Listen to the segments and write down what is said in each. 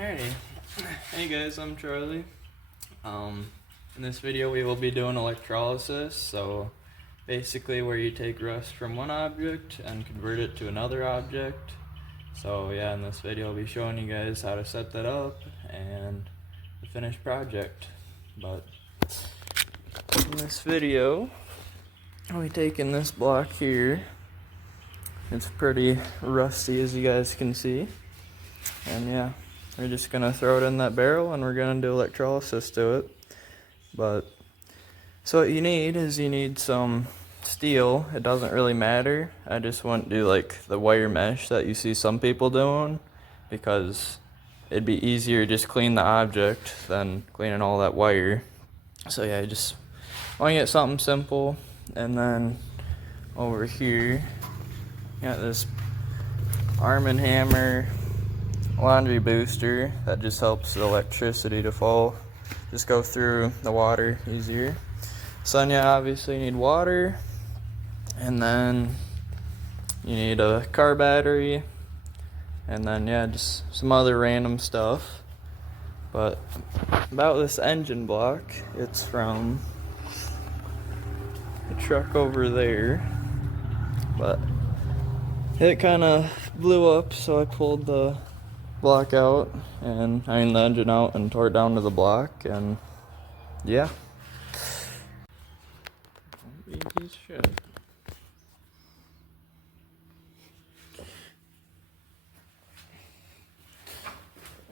Alrighty. Hey guys, I'm Charlie. In this video we will be doing electrolysis, so basically where you take rust from one object and convert it to another object. So yeah, in this video I'll be showing you guys how to set that up and the finished project. But in this video, I'll be taking this block here. It's pretty rusty, as you guys can see. And yeah, we're just gonna throw it in that barrel and we're gonna do electrolysis to it. So what you need is some steel. It doesn't really matter. I just wouldn't do like the wire mesh that you see some people doing, because it'd be easier to just clean the object than cleaning all that wire. So yeah, I just want to get something simple. And then over here, got this Arm & Hammer laundry booster that just helps the electricity to flow, just go through the water easier. So then, yeah, obviously you need water, and then you need a car battery, and then yeah, just some other random stuff. But about this engine block, it's from the truck over there, but it kind of blew up, so I pulled the block out, and the engine out, and tore it down to the block, and yeah.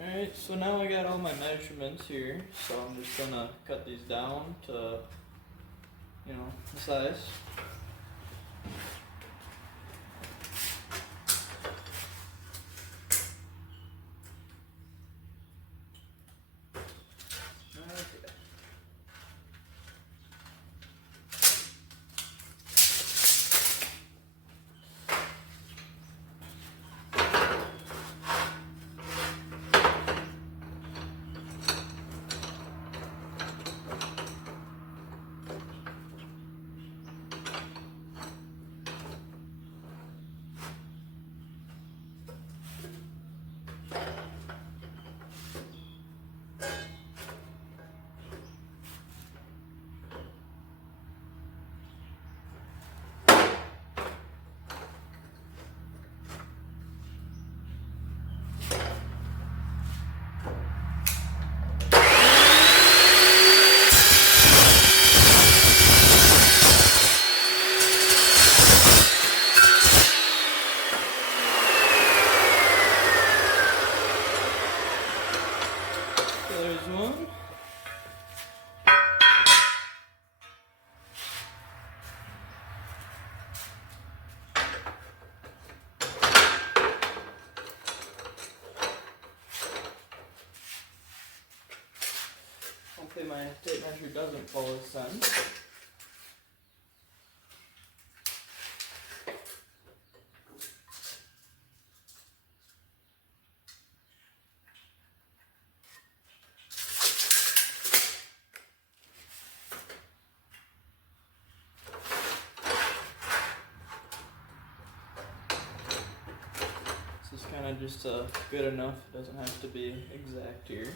Alright, so now I got all my measurements here, so I'm just gonna cut these down to, the size. There's one. Hopefully my tape measure doesn't fall this time. This is kind of just good enough. It doesn't have to be exact here.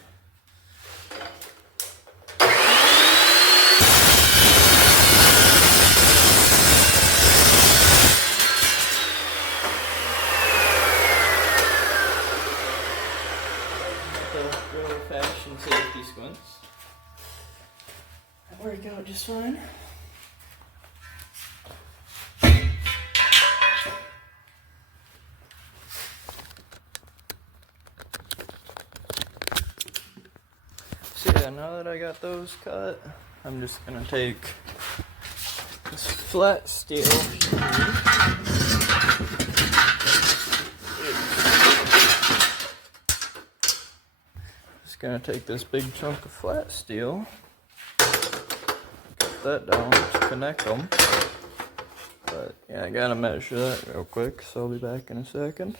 The real old-fashioned safety squints. That worked out just fine. So yeah, now that I got those cut, I'm just gonna take this flat steel here. Just gonna take this big chunk of flat steel, cut that down to connect them. But yeah, I gotta measure that real quick, so I'll be back in a second.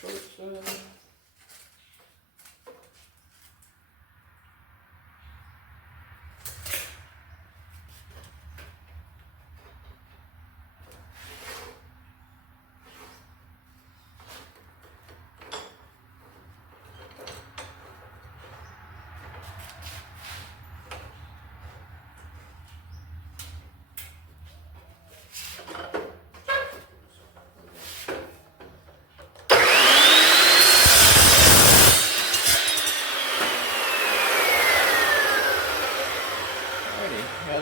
short side.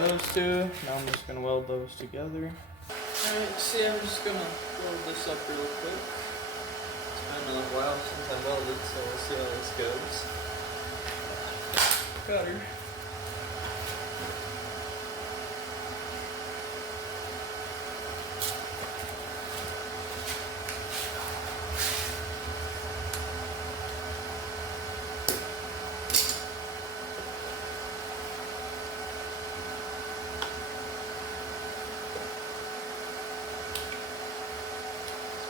Those two. Now I'm just gonna weld those together. Alright, see, I'm just gonna weld this up real quick. It's been a while since I welded, so we'll see how this goes. Cutter.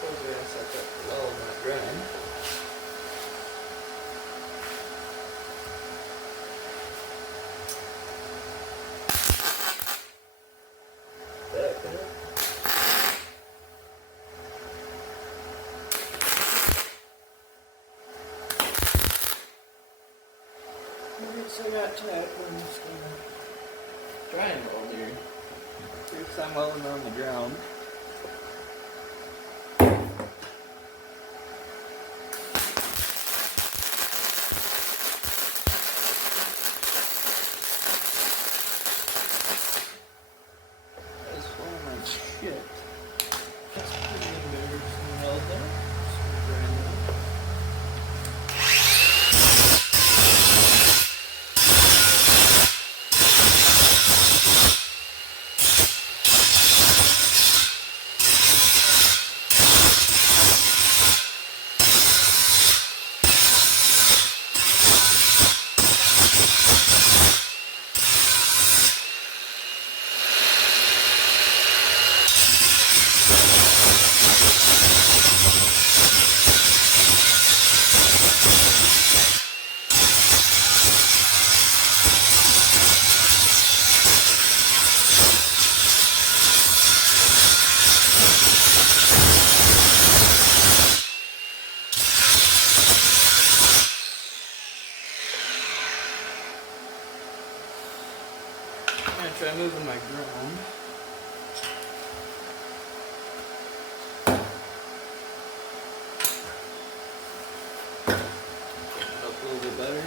Suppose we're gonna set that low and not drying. Alright, so I got tack. I'm just gonna dry and weld here. First time welding on the ground. That's full of my shit. That's pretty embarrassing weld there. Just gonna grind that. I'm gonna try moving my ground. Up a little bit better.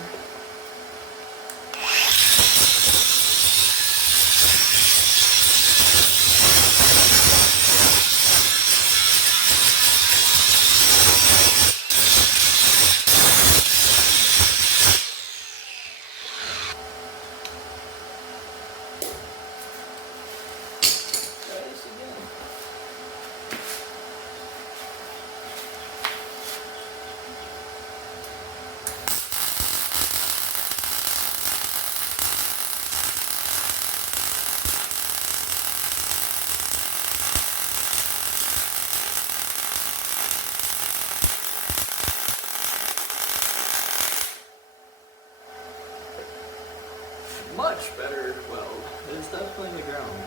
Much better weld. It's definitely the ground.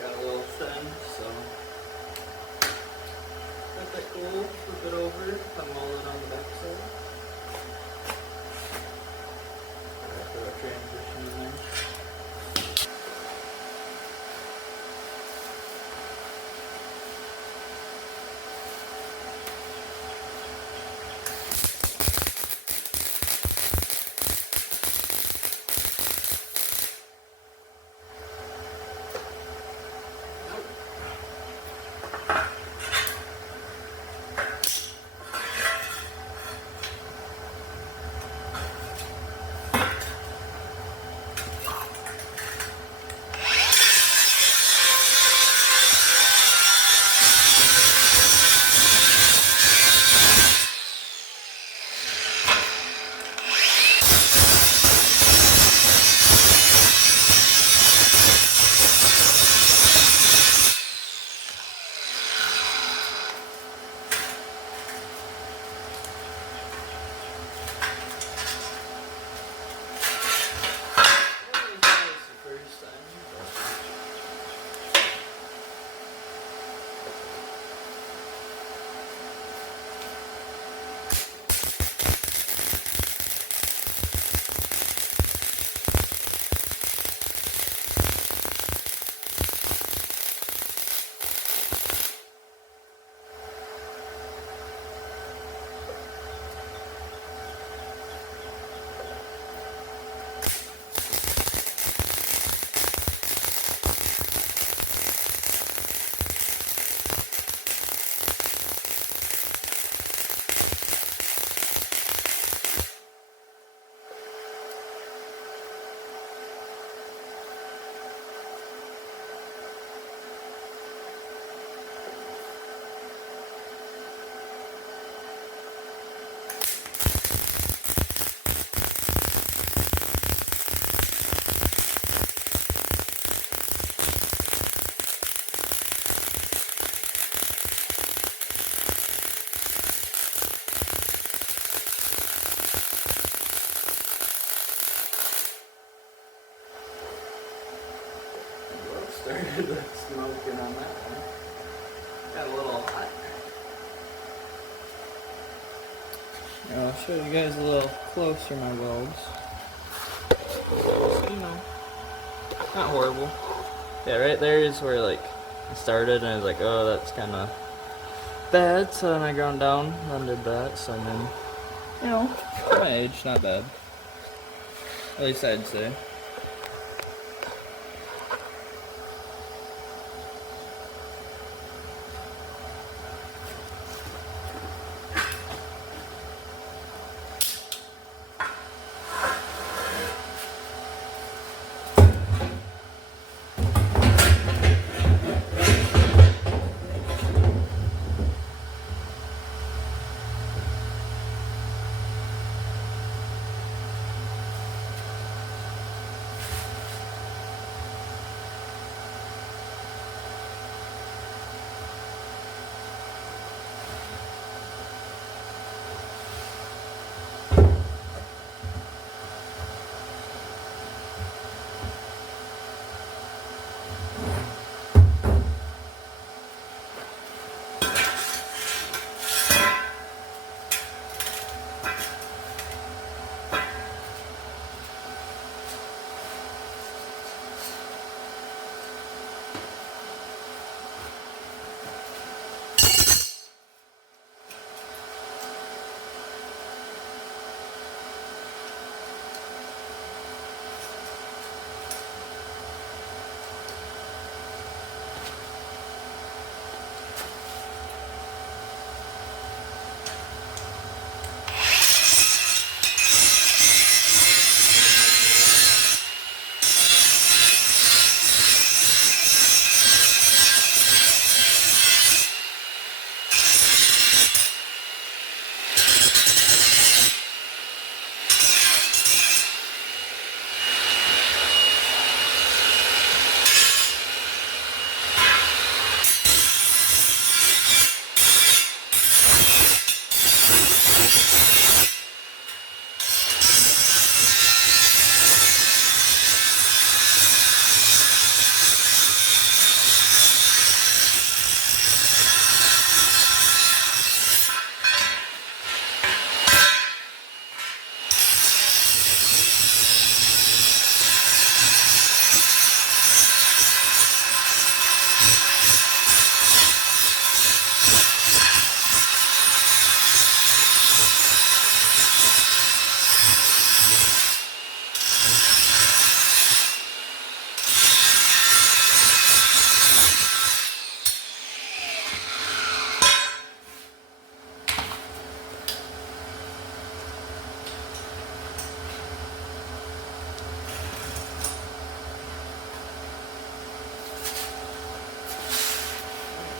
Got a little thin, so let that cool, flip it over, come mold it on the back side. Alright, throw a transition in there. started smoking on that one. Got a little hot. I'll show you guys a little closer my welds. So, you know, not horrible. Yeah, right there is where like I started and I was like, oh, that's kind of bad. So then I ground down, then did that. So then, you know, for my age, not bad. At least I'd say.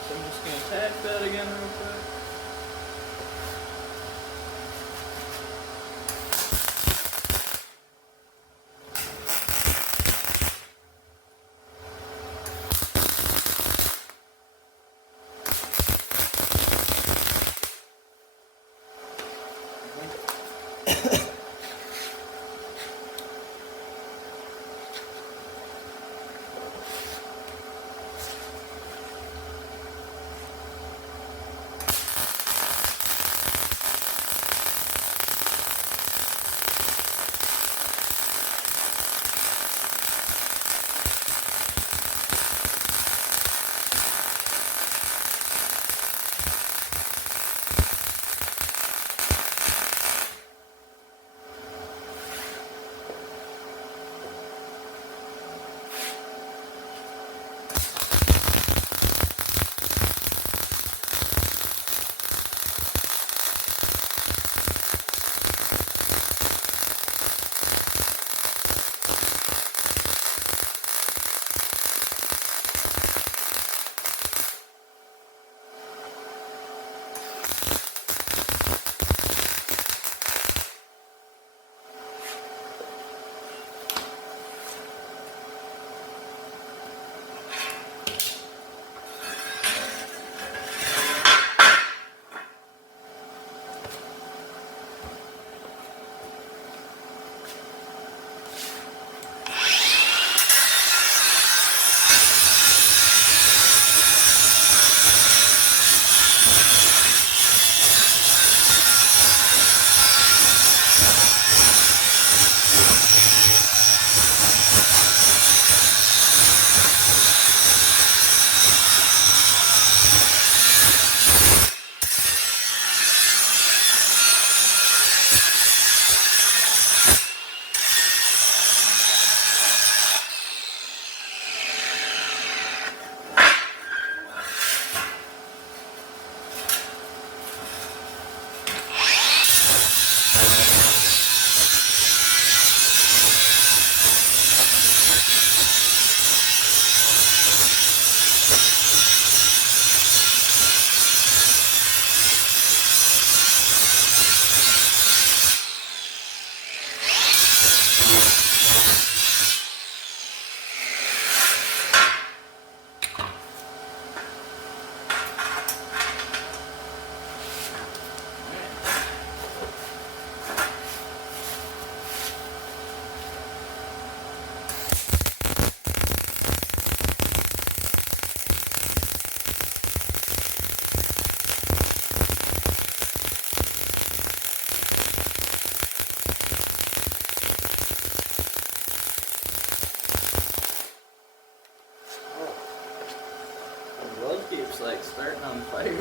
So I'm just going to tack that again real quick. keeps like starting on fire.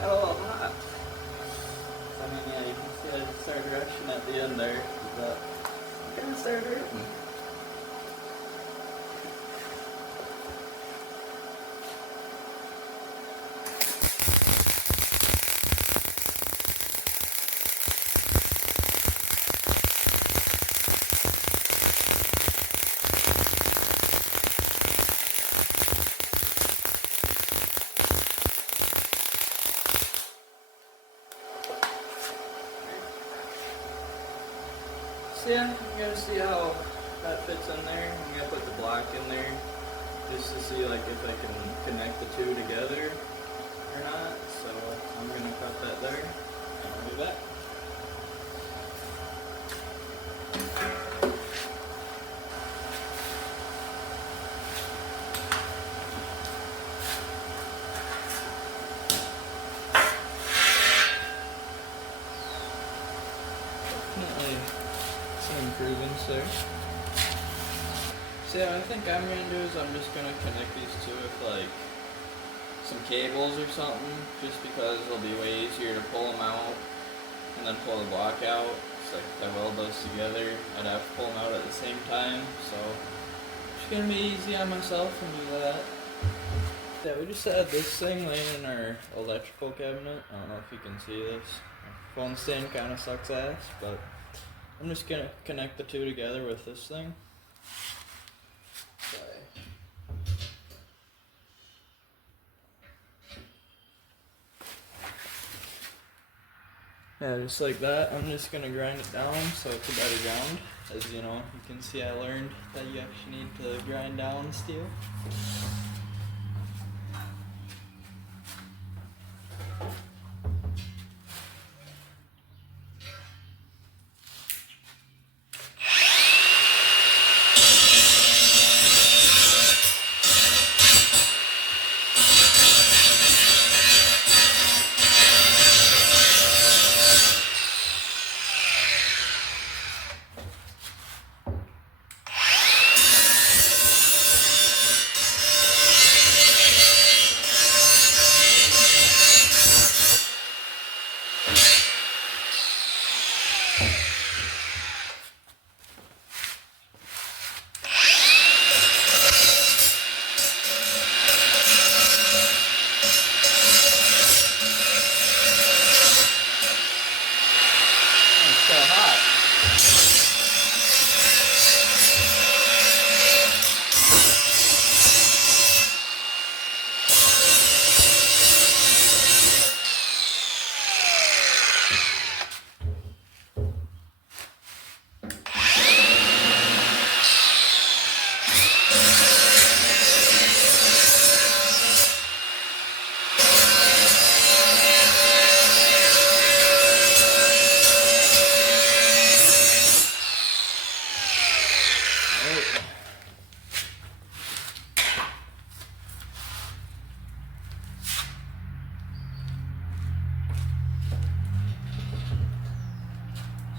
Got a little hot. I mean, yeah, you can see I started rushing at the end there, but it kind of started hurting. So yeah, I'm gonna see how that fits in there. I'm gonna put the block in there just to see like if I can connect the two together or not. So I'm gonna cut that there and I'll be back. Definitely some improvements there. So yeah, I think I'm gonna do is I'm just gonna connect these two with like some cables or something, just because it'll be way easier to pull them out and then pull the block out. It's like if I weld those together, I'd have to pull them out at the same time, so it's gonna be easy on myself and do that. Yeah, we just had this thing laying in our electrical cabinet. I don't know if you can see this. My phone stand kind of sucks ass, but I'm just gonna connect the two together with this thing. Okay. Yeah, just like that. I'm just gonna grind it down so it's a better ground. As you know, you can see I learned that you actually need to grind down steel.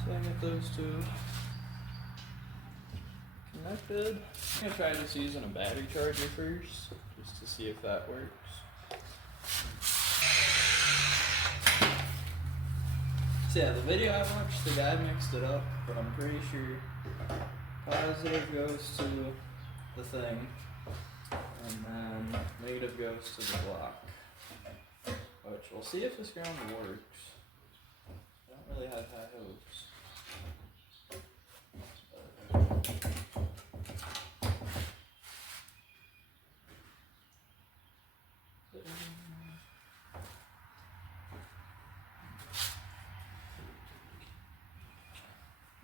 So I get those two connected. I'm gonna try just using a battery charger first, just to see if that works. So yeah, the video I watched, the guy mixed it up, but I'm pretty sure positive goes to the thing, and then negative goes to the block. Which we'll see if this ground works. I don't really have high hopes.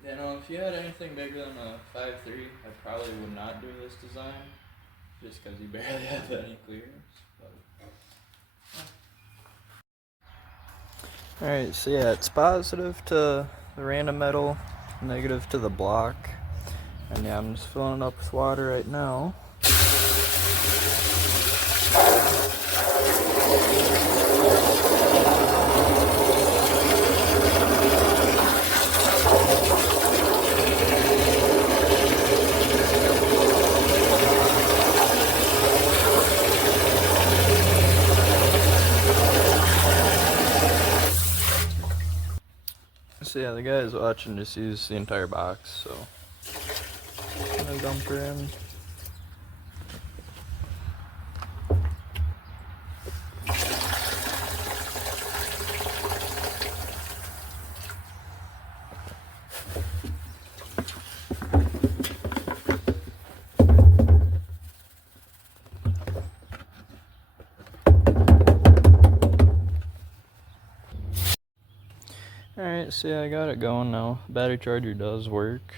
You know, if you had anything bigger than a 5.3, I probably would not do this design, just because you barely have any clearance. Alright, so yeah, it's positive to the random metal, negative to the block, and yeah, I'm just filling it up with water right now. so yeah, the guy is watching just use the entire box, so I'm gonna dump her in. Alright, so yeah, I got it going now. Battery charger does work.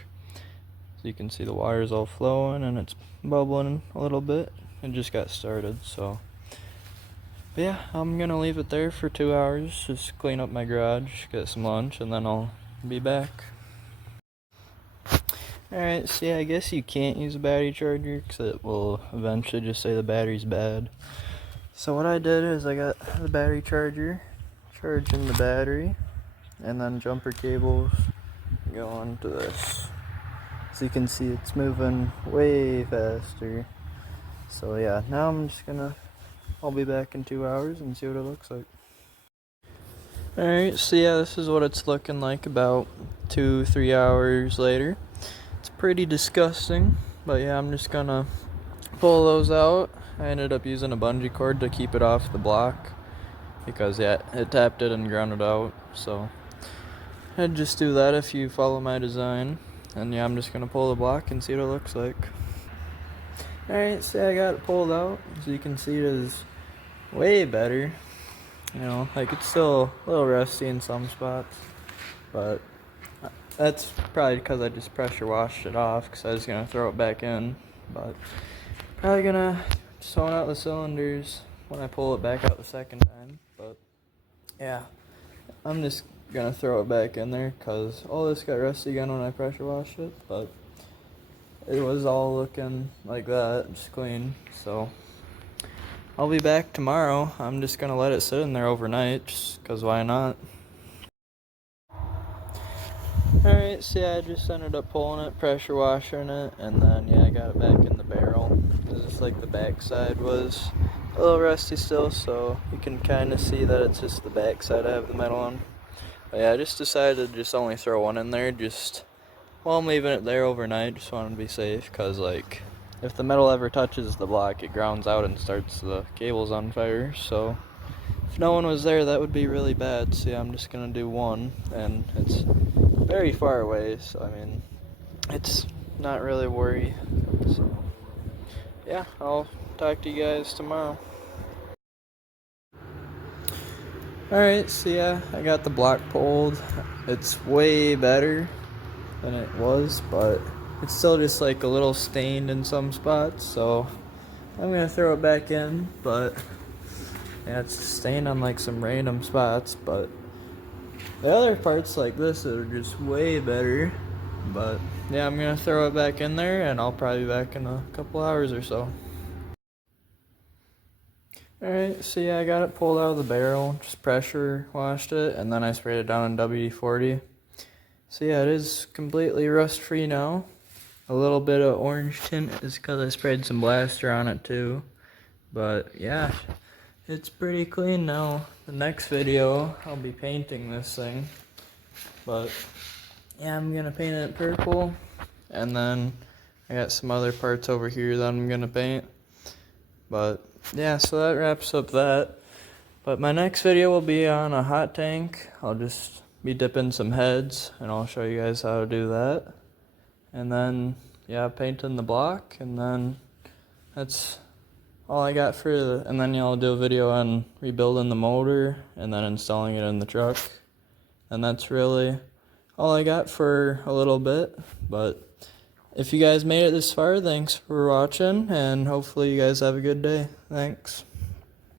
So you can see the wire's all flowing and it's bubbling a little bit. It just got started, so. But yeah, I'm gonna leave it there for 2 hours. Just clean up my garage, get some lunch, and then I'll be back. Alright, so yeah, I guess you can't use a battery charger because it will eventually just say the battery's bad. So what I did is I got the battery charger, charging the battery, and then jumper cables go onto this. So you can see it's moving way faster. So yeah, now I'll be back in 2 hours and see what it looks like. Alright, so yeah, this is what it's looking like about 2-3 hours later. It's pretty disgusting, but yeah, I'm just gonna pull those out. I ended up using a bungee cord to keep it off the block because yeah, it tapped it and ground it out, so I'd just do that if you follow my design. And yeah, I'm just gonna pull the block and see what it looks like. Alright, so I got it pulled out. So you can see it is way better. You know, like it's still a little rusty in some spots, but that's probably because I just pressure washed it off because I was gonna throw it back in. But probably gonna sew out the cylinders when I pull it back out the second time. But yeah, I'm just gonna throw it back in there because all this got rusty again when I pressure washed it, but it was all looking like that, just clean. So I'll be back tomorrow. I'm just gonna let it sit in there overnight just because why not. Alright, so yeah, I just ended up pulling it, pressure washing it, and then yeah, I got it back in the barrel. Just like the back side was a little rusty still, so you can kind of see that it's just the back side I have the metal on. But yeah, I just decided to just only throw one in there, just while I'm leaving it there overnight, just wanted to be safe, because like, if the metal ever touches the block, it grounds out and starts the cables on fire, so if no one was there, that would be really bad. So yeah, I'm just gonna do one, and it's very far away, so I mean, it's not really a worry. So yeah, I'll talk to you guys tomorrow. Alright, so yeah, I got the block pulled. It's way better than it was, but it's still just like a little stained in some spots, so I'm gonna throw it back in. But yeah, it's stained on like some random spots, but the other parts like this are just way better. But yeah, I'm gonna throw it back in there and I'll probably be back in a couple hours or so. Alright, so yeah, I got it pulled out of the barrel, just pressure washed it, and then I sprayed it down in WD-40. So yeah, it is completely rust free now. A little bit of orange tint is because I sprayed some blaster on it too. But yeah, it's pretty clean now. The next video, I'll be painting this thing. But yeah, I'm gonna paint it purple. And then I got some other parts over here that I'm gonna paint. But yeah, so that wraps up that. But my next video will be on a hot tank. I'll just be dipping some heads and I'll show you guys how to do that. And then yeah, painting the block, and then that's all I got for the, and then I'll do a video on rebuilding the motor and then installing it in the truck. And that's really all I got for a little bit. But if you guys made it this far, thanks for watching, and hopefully you guys have a good day. Thanks.